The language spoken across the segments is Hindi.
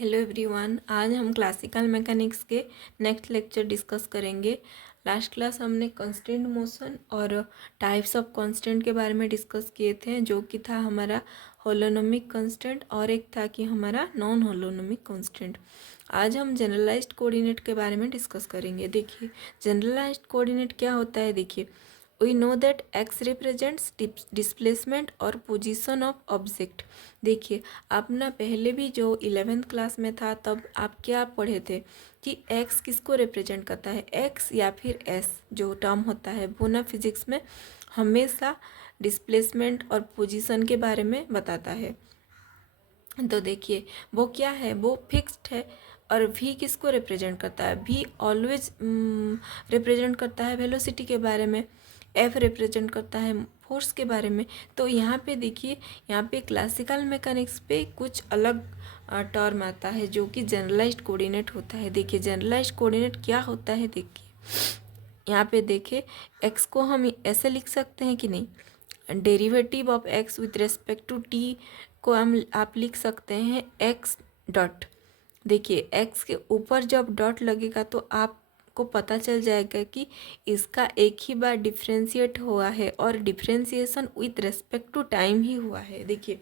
हेलो एवरीवन, आज हम क्लासिकल मैकेनिक्स के नेक्स्ट लेक्चर डिस्कस करेंगे। लास्ट क्लास हमने कांस्टेंट मोशन और टाइप्स ऑफ कांस्टेंट के बारे में डिस्कस किए थे, जो कि था हमारा होलोनोमिक कांस्टेंट और एक था कि हमारा नॉन होलोनोमिक कांस्टेंट। आज हम जनरलाइज्ड कोऑर्डिनेट के बारे में डिस्कस करेंगे। देखिए, जनरलाइज्ड कोऑर्डिनेट क्या होता है। देखिए, we know that X represents displacement और पोजीशन ऑफ ऑब्जेक्ट। देखिए, आप ना पहले भी जो 11th क्लास में था तब आप क्या पढ़े थे कि एक्स किसको रिप्रेजेंट करता है, एक्स या फिर एस जो टर्म होता है वो ना फिजिक्स में हमेशा डिस्प्लेसमेंट और पोजीशन के बारे में बताता है। तो देखिए, वो क्या है, वो फिक्स्ड है। और v किसको रिप्रेजेंट करता है, v ऑलवेज रिप्रेजेंट करता है वेलोसिटी के बारे में, f रिप्रेजेंट करता है फोर्स के बारे में। तो यहाँ पे देखिए, यहाँ पे क्लासिकल मैकेनिक्स पे कुछ अलग टर्म आता है जो कि जनरलाइज्ड कोऑर्डिनेट होता है। देखिए, जनरलाइज्ड कोऑर्डिनेट क्या होता है। देखिए यहाँ पे देखिए, x को हम ऐसे लिख सकते हैं कि नहीं, derivative of x with respect to t को हम आप लिख सकते हैं x डॉट। देखिए, x के ऊपर जब डॉट लगेगा तो आपको पता चल जाएगा कि इसका एक ही बार डिफ्रेंशिएट हुआ है और differentiation with respect to time ही हुआ है। देखिए,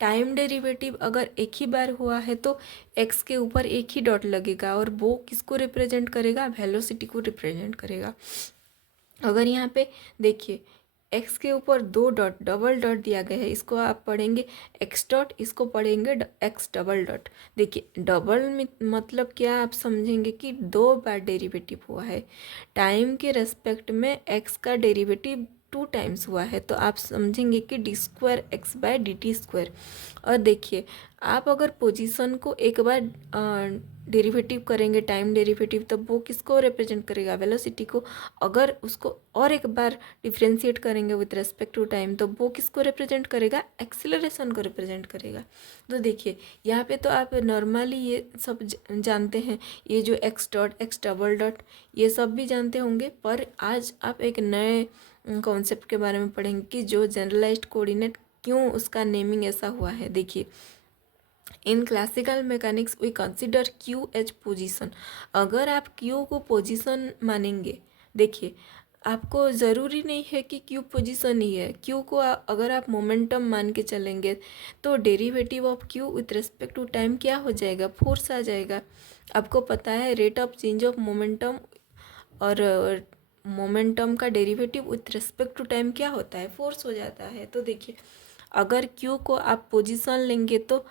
टाइम डेरिवेटिव अगर एक ही बार हुआ है तो x के ऊपर एक ही डॉट लगेगा और वो किसको रिप्रेजेंट करेगा, वेलोसिटी को रिप्रेजेंट करेगा। अगर यहाँ पे देखिए, x के ऊपर दो डॉट डबल डॉट दिया गया है, इसको आप पढ़ेंगे x डॉट, इसको पढ़ेंगे x डबल डॉट। देखिए, डबल मतलब क्या आप समझेंगे कि दो बार डेरिवेटिव हुआ है। टाइम के रेस्पेक्ट में x का डेरिवेटिव 2 टाइम्स हुआ है तो आप समझेंगे कि D square X by D T square. और देखिए, आप अगर पोजीशन को एक बार डेरिवेटिव करेंगे, टाइम डेरिवेटिव, तो वो किसको रिप्रेजेंट करेगा, वेलोसिटी को। अगर उसको और एक बार डिफ्रेंशिएट करेंगे विथ रेस्पेक्ट टू टाइम तो वो किसको रिप्रेजेंट करेगा, एक्सीलरेशन को रिप्रेजेंट करेगा। तो देखिए, यहाँ पे तो आप नॉर्मली ये सब जानते हैं, ये जो x dot x double dot ये सब भी जानते होंगे, पर आज आप एक नए कॉन्सेप्ट के बारे में पढ़ेंगे कि जो जनरलाइज्ड कोऑर्डिनेट क्यों उसका नेमिंग ऐसा हुआ है। देखिए, in classical mechanics we consider Q as position. अगर आप क्यू को पोजीशन मानेंगे, देखिए आपको ज़रूरी नहीं है कि क्यू पोजीशन ही है। क्यू को अगर आप मोमेंटम मान के चलेंगे तो derivative of Q with respect to time क्या हो जाएगा, फोर्स आ जाएगा। आपको पता है rate of change of momentum और मोमेंटम का derivative with respect to time क्या होता है, फोर्स हो जाता है। तो देखिए, अगर क्यू को आप पोजीशन लेंगे तो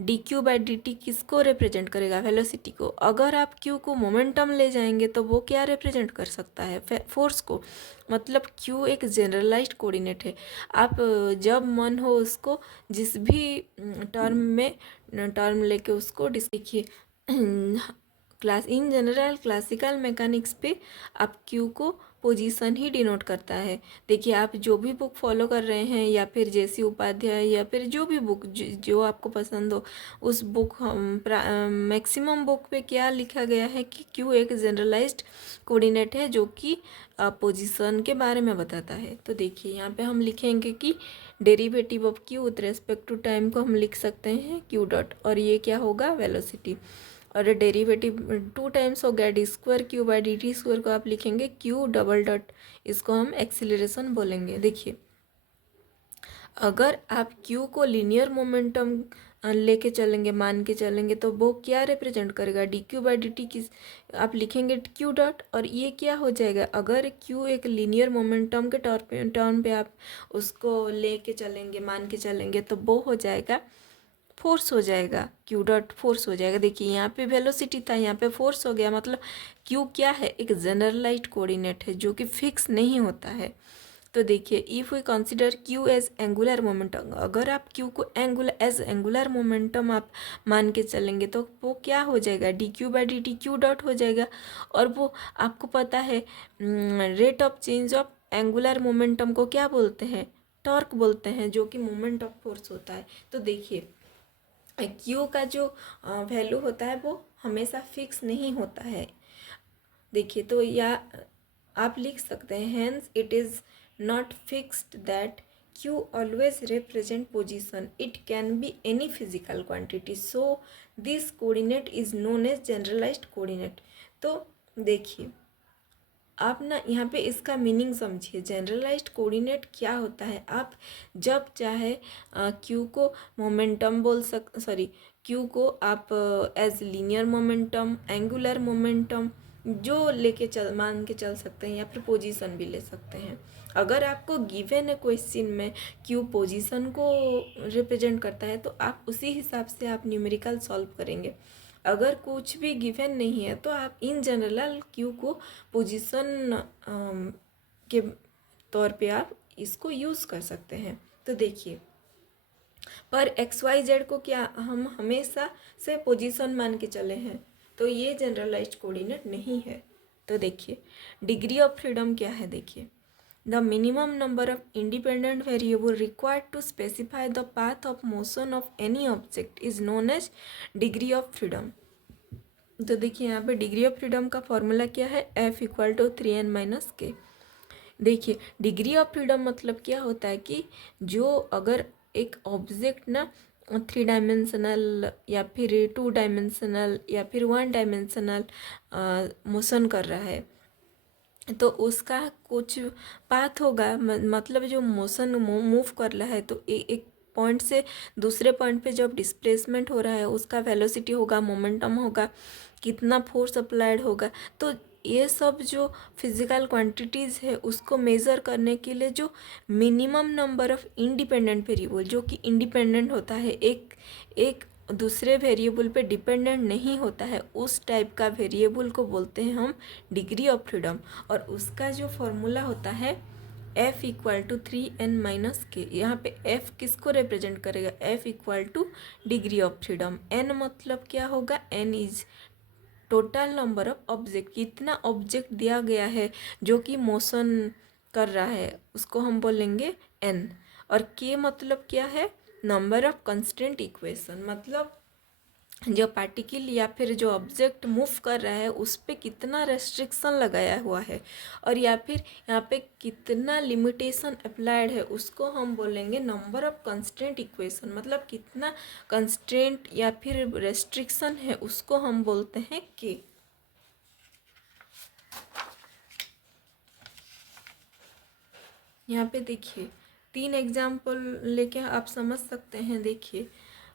D Q by D T किसको रिप्रेजेंट करेगा, वेलोसिटी को। अगर आप क्यू को मोमेंटम ले जाएंगे तो वो क्या रिप्रेजेंट कर सकता है, फोर्स को। मतलब क्यू एक जनरलाइज्ड कोऑर्डिनेट है। आप जब मन हो उसको जिस भी टर्म में टर्म लेके उसको देखिए, class in general classical mechanics पे आप क्यू को पोजीशन ही डिनोट करता है। देखिए, आप जो भी बुक फॉलो कर रहे हैं या फिर जेसी उपाध्याय या फिर जो भी बुक जो आपको पसंद हो, उस बुक मैक्सिमम बुक पे क्या लिखा गया है कि क्यू एक जनरलाइज्ड कोऑर्डिनेट है जो कि पोजीशन के बारे में बताता है। तो देखिए, यहाँ पे हम लिखेंगे कि derivative of Q with respect to time को हम लिख सकते हैं क्यू डॉट, और ये क्या होगा, वेलोसिटी। और डेरिवेटिव 2 टाइम्स हो गया, D square Q by D T square को आप लिखेंगे क्यू डबल डॉट, इसको हम एक्सीलरेशन बोलेंगे। देखिए, अगर आप क्यू को लीनियर मोमेंटम लेके चलेंगे, मान के चलेंगे, तो वो क्या रिप्रेजेंट करेगा, D Q by D T किस आप लिखेंगे क्यू डॉट, और ये क्या हो जाएगा, अगर क्यू एक लीनियर मोमेंटम के टर्म पे आप उसको लेके चलेंगे, मान के चलेंगे, तो वो हो जाएगा फोर्स हो जाएगा, क्यू डॉट फोर्स हो जाएगा। देखिए, यहाँ पे वेलोसिटी था, यहाँ पे फोर्स हो गया। मतलब क्यू क्या है, एक जनरलाइज्ड कोऑर्डिनेट है जो कि फिक्स नहीं होता है। तो देखिए, if we consider Q as angular momentum, अगर आप क्यू को एंगुलर मोमेंटम आप मान के चलेंगे तो वो क्या हो जाएगा, D Q by D T Q dot हो जाएगा। और वो आपको पता है rate of change of angular momentum को क्या बोलते हैं, टॉर्क बोलते हैं, जो कि मोमेंट ऑफ फोर्स होता है। तो देखिए, क्यू का जो वैल्यू होता है वो हमेशा फिक्स नहीं होता है। देखिए, तो या आप लिख सकते हैं, hence it is not fixed that Q always represent position. It can be any physical quantity. So this coordinate is known as generalized coordinate. तो देखिए आप ना यहाँ पे इसका मीनिंग समझिए। जनरलाइज्ड कोऑर्डिनेट क्या होता है, आप जब चाहे क्यू को मोमेंटम क्यू को आप as linear momentum, angular momentum जो लेके मान के चल सकते हैं, या फिर पोजीशन भी ले सकते हैं। अगर आपको गिवन है क्वेश्चन में क्यू पोजीशन को रिप्रेजेंट करता है तो आप उसी हिसाब से आप न्यूमेरिकल सॉल्व करेंगे। अगर कुछ भी गिवन नहीं है तो आप इन जनरल क्यू को पोजीशन के तौर पे आप इसको यूज़ कर सकते हैं। तो देखिए पर एक्स वाई जेड को क्या हम हमेशा से पोजीशन मान के चले हैं, तो ये जनरलाइज्ड कोऑर्डिनेट नहीं है। तो देखिए डिग्री ऑफ फ्रीडम क्या है, देखिए the minimum number of independent variable required to specify the path of motion of any object is known as degree of freedom. तो देखिए यहाँ पे डिग्री ऑफ फ्रीडम का फॉर्मूला क्या है, F इक्वल टू 3n-k। देखिए डिग्री ऑफ फ्रीडम मतलब क्या होता है कि जो अगर एक ऑब्जेक्ट ना 3 डायमेंशनल या फिर 2 डायमेंशनल या फिर 1 डायमेंशनल मोशन कर रहा है तो उसका कुछ पाथ होगा, मतलब जो मोशन मूव कर रहा है तो एक पॉइंट से दूसरे पॉइंट पे जब डिस्प्लेसमेंट हो रहा है उसका वेलोसिटी होगा, मोमेंटम होगा, कितना फोर्स अप्लाइड होगा। तो ये सब जो फिजिकल क्वांटिटीज़ है उसको मेज़र करने के लिए जो minimum number of independent variable, जो कि इंडिपेंडेंट होता है, एक दूसरे वेरिएबल पे डिपेंडेंट नहीं होता है, उस टाइप का वेरिएबल को बोलते हैं हम डिग्री ऑफ फ्रीडम। और उसका जो फॉर्मूला होता है F इक्वल टू 3n-k। यहाँ पे F किसको रिप्रेजेंट करेगा, F equal two degree of freedom. N मतलब क्या होगा, N is total number of object, कितना ऑब्जेक्ट दिया गया है जो कि मोशन कर रहा है उसको हम बोलेंगे N। और K मतलब क्या है, नंबर ऑफ कंस्टेंट इक्वेशन, मतलब जो पार्टिकल या फिर जो ऑब्जेक्ट मूव कर रहा है उस पर कितना रेस्ट्रिक्शन लगाया हुआ है और या फिर यहाँ पे कितना लिमिटेशन अप्लाइड है उसको हम बोलेंगे नंबर ऑफ कंस्ट्रेंट इक्वेशन। मतलब कितना कंस्ट्रेंट या फिर रेस्ट्रिक्शन है उसको हम बोलते हैं के। यहाँ पे देखिए 3 एग्जाम्पल लेके आप समझ सकते हैं। देखिए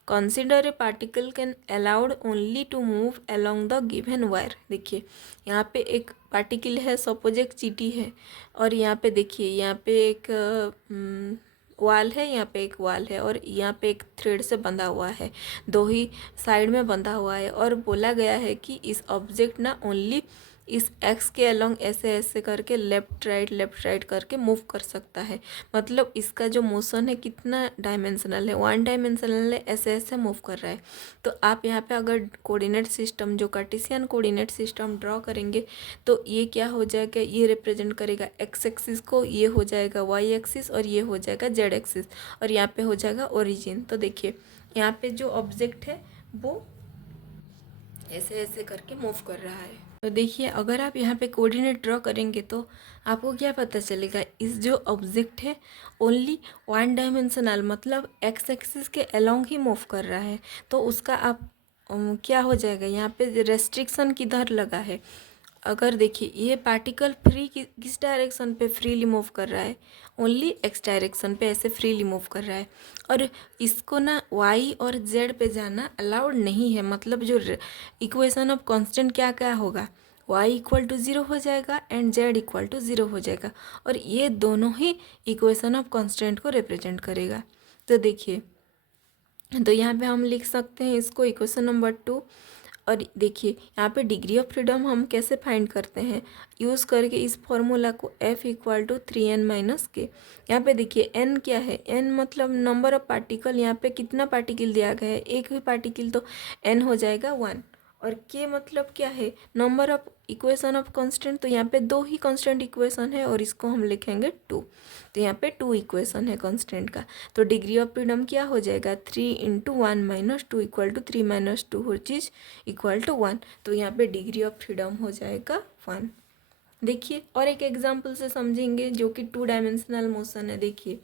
consider a particle can allowed only to move along the given wire. देखिए यहाँ पे एक पार्टिकल है, सपोज एक चीटी है, और यहाँ पे देखिए यहाँ पे एक वाल है, यहाँ पे एक वाल है और यहाँ पे एक थ्रेड से बंधा हुआ है, दो ही साइड में बंधा हुआ है। और बोला गया है कि इस ऑब्जेक्ट ना ओनली इस एक्स के अलोंग ऐसे ऐसे करके लेफ्ट राइट करके मूव कर सकता है। मतलब इसका जो मोशन है कितना डायमेंशनल है, 1 डायमेंशनल है, ऐसे ऐसे मूव कर रहा है। तो आप यहाँ पे अगर कोऑर्डिनेट सिस्टम जो कार्टेशियन कोऑर्डिनेट सिस्टम ड्रॉ करेंगे तो ये क्या हो जाएगा, ये रिप्रेजेंट करेगा एक्स एक्सिस को, ये हो जाएगा वाई एक्सिस और ये हो जाएगा जेड एक्सिस, और यहाँ पे हो जाएगा ओरिजिन। तो देखिए यहाँ पे जो ऑब्जेक्ट है वो ऐसे ऐसे करके मूव कर रहा है। तो देखिए अगर आप यहाँ पे कोऑर्डिनेट ड्रॉ करेंगे तो आपको क्या पता चलेगा, इस जो ऑब्जेक्ट है ओनली 1 डायमेंशनल मतलब एक्स एक्सिस के अलोंग ही मूव कर रहा है। तो उसका आप क्या हो जाएगा, यहाँ पे रेस्ट्रिक्शन किधर लगा है। अगर देखिए ये पार्टिकल किस डायरेक्शन पे फ्रीली मूव कर रहा है, ओनली एक्स डायरेक्शन पे ऐसे फ्रीली मूव कर रहा है, और इसको ना वाई और जेड पे जाना अलाउड नहीं है। मतलब जो इक्वेशन ऑफ कांस्टेंट क्या क्या होगा, वाई इक्वल टू 0 हो जाएगा एंड जेड इक्वल टू 0 हो जाएगा, और ये दोनों ही इक्वेशन ऑफ कांस्टेंट को रिप्रेजेंट करेगा। तो देखिए तो यहाँ पे हम लिख सकते हैं इसको इक्वेशन नंबर 2। और देखिए यहाँ पे डिग्री ऑफ फ्रीडम हम कैसे फाइंड करते हैं, यूज़ करके इस फॉर्मूला को F इक्वल टू 3n-k। यहाँ पे देखिए n क्या है, n मतलब नंबर ऑफ पार्टिकल, यहाँ पे कितना पार्टिकल दिया गया है, एक ही पार्टिकल, तो n हो जाएगा 1। और k मतलब क्या है, number of equation of constant, तो यहाँ पे 2 ही कांस्टेंट इक्वेशन है और इसको हम लिखेंगे 2। तो यहाँ पे 2 इक्वेशन है कांस्टेंट का। तो डिग्री ऑफ फ्रीडम क्या हो जाएगा, 3 × 1 - 2 equal to 3 - 2 which is equal to 1। तो यहाँ पे डिग्री ऑफ फ्रीडम हो जाएगा 1। देखिए और एक एग्जाम्पल से समझेंगे जो कि 2 डायमेंशनल मोशन है। देखिए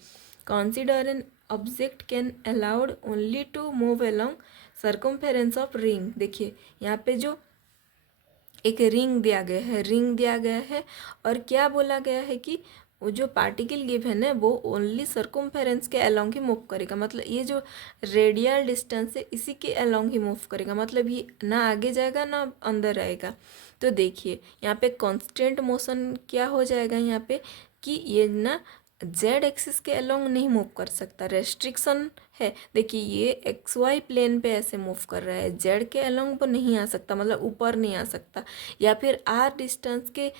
consider an object can allowed only to move along circumference of ring. देखिए यहाँ पे जो एक रिंग दिया गया है और क्या बोला गया है कि वो जो पार्टिकल गिवन है वो ओनली सर्कमफेरेंस के अलोंग ही मूव करेगा। मतलब ये जो रेडियल डिस्टेंस है इसी के अलोंग ही मूव करेगा, मतलब ये ना आगे जाएगा ना अंदर आएगा। तो देखिए यहाँ पे कांस्टेंट मोशन क्या हो जाएगा यहाँ पे कि ये ना जेड एक्सिस के अलोंग नहीं मूव कर सकता, रेस्ट्रिक्शन है। देखिए ये एक्स वाई प्लेन पे ऐसे मूव कर रहा है, जेड के अलोंग वो नहीं आ सकता, मतलब ऊपर नहीं आ सकता, या फिर आर डिस्टेंस के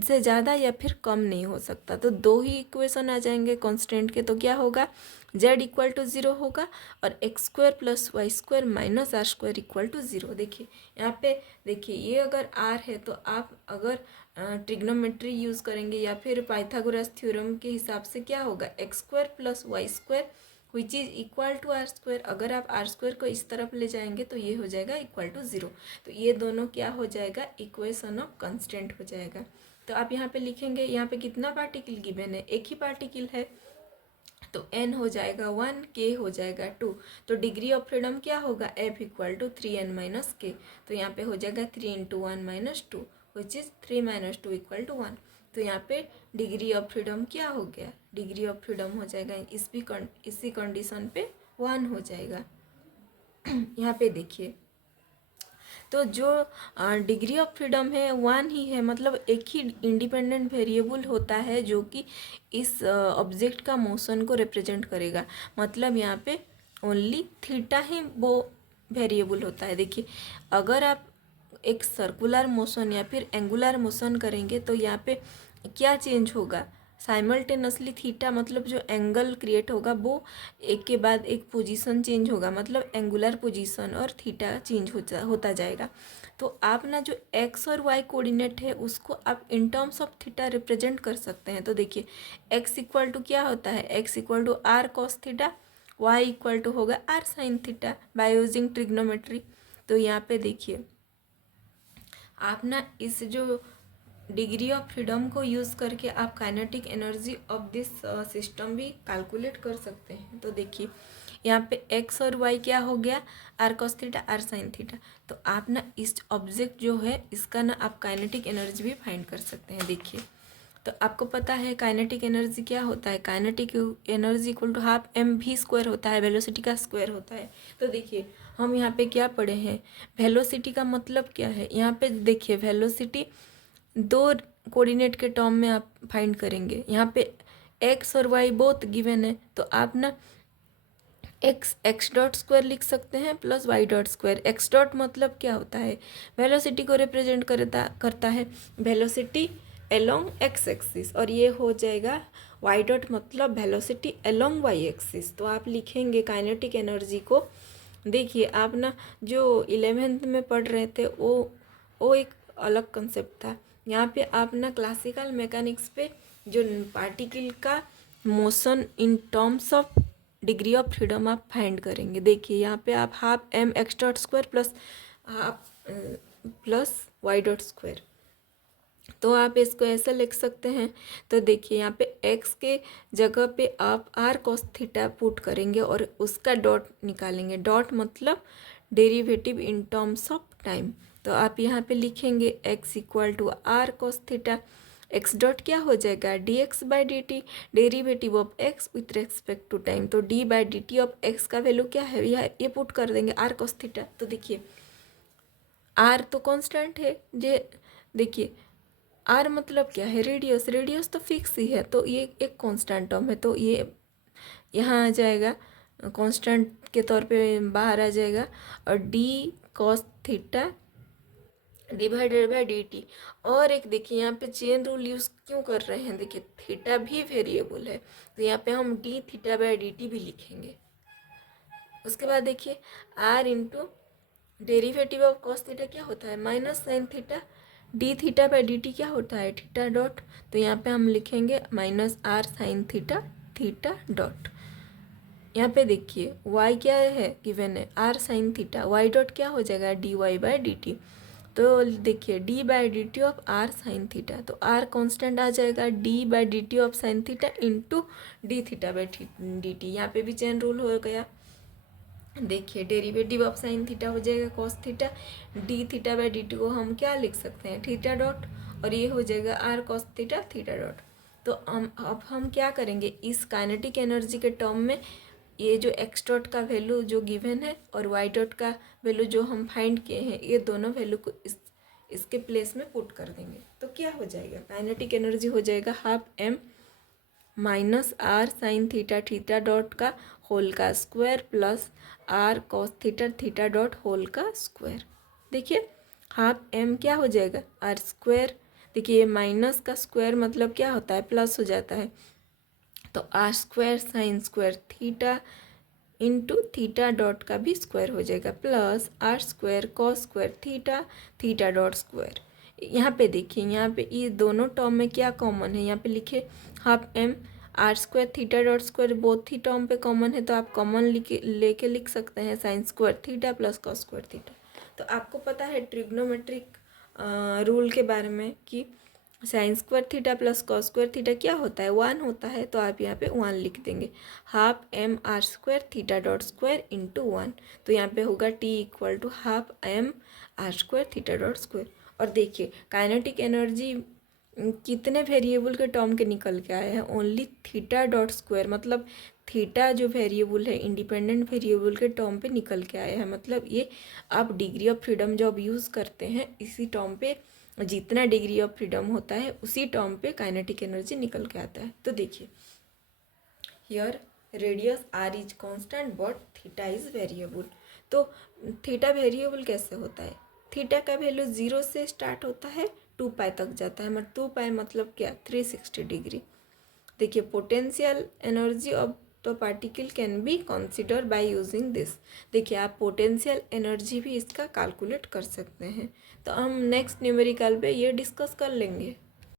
से ज़्यादा या फिर कम नहीं हो सकता। तो दो ही इक्वेशन आ जाएंगे कांस्टेंट के। तो क्या होगा, जेड इक्वल टू ज़ीरो होगा और X square plus Y square minus R square equal to zero. देखिए यहाँ पे देखिए ये अगर आर है तो आप अगर ट्रिग्नोमेट्री यूज़ करेंगे या फिर पाइथागोरस थ्योरम के हिसाब से क्या होगा, X square plus Y square which is equal to R square. अगर आप आर स्क्वायर को इस तरफ ले जाएंगे तो ये हो जाएगा इक्वल टू ज़ीरो। तो ये दोनों क्या हो जाएगा, इक्वेशन ऑफ कांस्टेंट हो जाएगा। तो आप यहाँ पे लिखेंगे, यहाँ पे कितना पार्टिकल गिवन है, एक ही पार्टिकल है, तो n हो जाएगा 1, k हो जाएगा 2। तो डिग्री ऑफ फ्रीडम क्या होगा, f equal to 3n minus के। तो यहाँ पे हो जाएगा 3 into 1 minus 2 which is 3 minus 2 equal to 1। तो यहाँ पे डिग्री ऑफ फ्रीडम क्या हो गया, डिग्री ऑफ फ्रीडम हो जाएगा इसी कंडीशन पे 1 हो जाएगा। यहाँ पे देखिए तो जो डिग्री ऑफ फ्रीडम है 1 ही है, मतलब एक ही इंडिपेंडेंट वेरिएबल होता है जो कि इस ऑब्जेक्ट का मोशन को रिप्रेजेंट करेगा। मतलब यहाँ पे ओनली थीटा ही वो वेरिएबल होता है। देखिए अगर आप एक सर्कुलर मोशन या फिर एंगुलर मोशन करेंगे तो यहाँ पे क्या चेंज होगा, साइमल्टेनियसली थीटा मतलब जो एंगल क्रिएट होगा वो एक के बाद एक पोजीशन चेंज होगा, मतलब एंगुलर पोजीशन और थीटा चेंज होता जाएगा। तो आप ना जो एक्स और वाई कोऑर्डिनेट है उसको आप इन टर्म्स ऑफ थीटा रिप्रेजेंट कर सकते हैं। तो देखिए एक्स इक्वल टू क्या होता है, X equal to are cos theta, Y equal to होगा R sine theta by using trigonometry. तो यहाँ पे देखिए आप ना इस जो डिग्री ऑफ फ्रीडम को यूज़ करके आप kinetic energy of this system भी कैलकुलेट कर सकते हैं। तो देखिए यहाँ पे एक्स और वाई क्या हो गया, R cos theta R sine theta. तो आप ना इस ऑब्जेक्ट जो है इसका ना आप काइनेटिक एनर्जी भी फाइंड कर सकते हैं। देखिए तो आपको पता है काइनेटिक एनर्जी क्या होता है, kinetic energy equal to half M V square होता है, वेलोसिटी का स्क्वायर होता है। तो देखिए हम यहाँ पे क्या पढ़े हैं, वेलोसिटी का मतलब क्या है। यहाँ पे देखिए वेलोसिटी दो कोऑर्डिनेट के टर्म में आप फाइंड करेंगे। यहाँ पे एक्स और वाई बोथ गिवन है, तो आप ना एक्स डॉट स्क्वायर लिख सकते हैं plus Y dot square. X dot मतलब क्या होता है, वेलोसिटी को रिप्रेजेंट करता है, वेलोसिटी अलोंग एक्स एक्सिस, और ये हो जाएगा वाई डॉट मतलब वेलोसिटी अलोंग वाई एक्सिस। तो आप लिखेंगे काइनेटिक एनर्जी को। देखिए आप ना जो 11th में पढ़ रहे थे वो एक अलग कंसेप्ट था। यहाँ पे आप ना क्लासिकल मैकेनिक्स पे जो पार्टिकल का motion in terms of degree of freedom आप फाइंड करेंगे। देखिए यहाँ पे आप half M X dot square plus half plus Y dot square, तो आप इसको ऐसा लिख सकते हैं। तो देखिए यहाँ पे x के जगह पे आप r cos थीटा पुट करेंगे और उसका डॉट निकालेंगे। डॉट मतलब derivative in terms of time. तो आप यहाँ पे लिखेंगे x equal to are cos theta, x dot क्या हो जाएगा d x by D t, derivative of x with respect to time. तो d by D T of x का वैल्यू क्या है, ये पुट कर देंगे आर कॉस थीटा। तो देखिए आर तो कांस्टेंट है, ये देखिए आर मतलब क्या है, रेडियस, रेडियस तो फिक्स ही है, तो ये एक कांस्टेंट टर्म है, तो ये यहाँ आ जाएगा कांस्टेंट के तौर पे बाहर आ जाएगा। और D cos theta divided by D T. और एक देखिए यहाँ पे चेन रूल यूज़ क्यों कर रहे हैं, देखिए थीटा भी वेरिएबल है तो यहाँ पे हम D theta by D T भी लिखेंगे। उसके बाद देखिए R into derivative of cos theta क्या होता है, minus sine theta, D theta by D T क्या होता है, थीटा डॉट। तो यहाँ पे हम लिखेंगे minus R sine theta theta dot. यहाँ पे देखिए y क्या है गिवन है, R sine theta, Y dot क्या हो जाएगा D Y by D T. तो देखिए D by D T of R sine theta, तो आर कांस्टेंट आ जाएगा, D by D T of sine theta into D theta by D T. यहाँ पे भी चेन रूल हो गया। देखिए डेरिवेटिव ऑफ साइन थीटा हो जाएगा cos theta, D theta by D T को हम क्या लिख सकते हैं, थीटा डॉट, और ये हो जाएगा R cos theta theta dot. तो अब हम क्या करेंगे, इस काइनेटिक एनर्जी के टर्म में ये जो एक्स डॉट का वैल्यू जो गिवन है और वाई डॉट का वैल्यू जो हम फाइंड किए हैं, ये दोनों वैल्यू को इसके प्लेस में पुट कर देंगे। तो क्या हो जाएगा, काइनेटिक एनर्जी हो जाएगा half M minus R sine theta theta dot का होल का square plus R cos theta theta dot whole का स्क्वायर। देखिए हाफ एम क्या हो जाएगा, आर स्क्वायर, देखिए ये माइनस का स्क्वायर मतलब क्या होता है, प्लस हो जाता है, तो R square sine square theta into theta dot का भी स्क्वायर हो जाएगा plus R square cos square theta theta dot square. यहाँ पे देखिए, यहाँ पे ये दोनों टर्म में क्या कॉमन है, यहाँ पे लिखे half M R square theta dot square, both ही टर्म पे कॉमन है, तो आप कॉमन लेके लिख सकते हैं sine square theta plus cos square theta. तो आपको पता है ट्रिग्नोमेट्रिक रूल के बारे में कि sign square theta plus cos square theta क्या होता है, 1 होता है, तो आप यहाँ पे 1 लिख देंगे, half M R square theta dot square into 1, तो यहाँ पे होगा T equal to half M R square theta dot square. और देखिए काइनेटिक एनर्जी कितने वेरिएबल के टर्म के निकल के आए हैं, ओनली थीटा डॉट स्क्वायर, मतलब थीटा जो वेरिएबल है इंडिपेंडेंट वेरिएबल के टर्म पे निकल के आए हैं। मतलब ये आप डिग्री ऑफ फ्रीडम जो अब यूज़ करते हैं इसी टर्म पे, जितना डिग्री ऑफ फ्रीडम होता है उसी टर्म पे काइनेटिक एनर्जी निकल के आता है। तो देखिए here radius R is constant but theta is variable. तो थीटा वेरिएबल कैसे होता है, थीटा का वैल्यू 0 से स्टार्ट होता है 2 पाई तक जाता है, मतलब 2 पाई मतलब क्या, 360 डिग्री। देखिए potential energy of the particle can be consider by using this. देखिए आप पोटेंशियल एनर्जी भी इसका कैलकुलेट कर सकते हैं। तो हम नेक्स्ट न्यूमेरिकल पे ये डिस्कस कर लेंगे।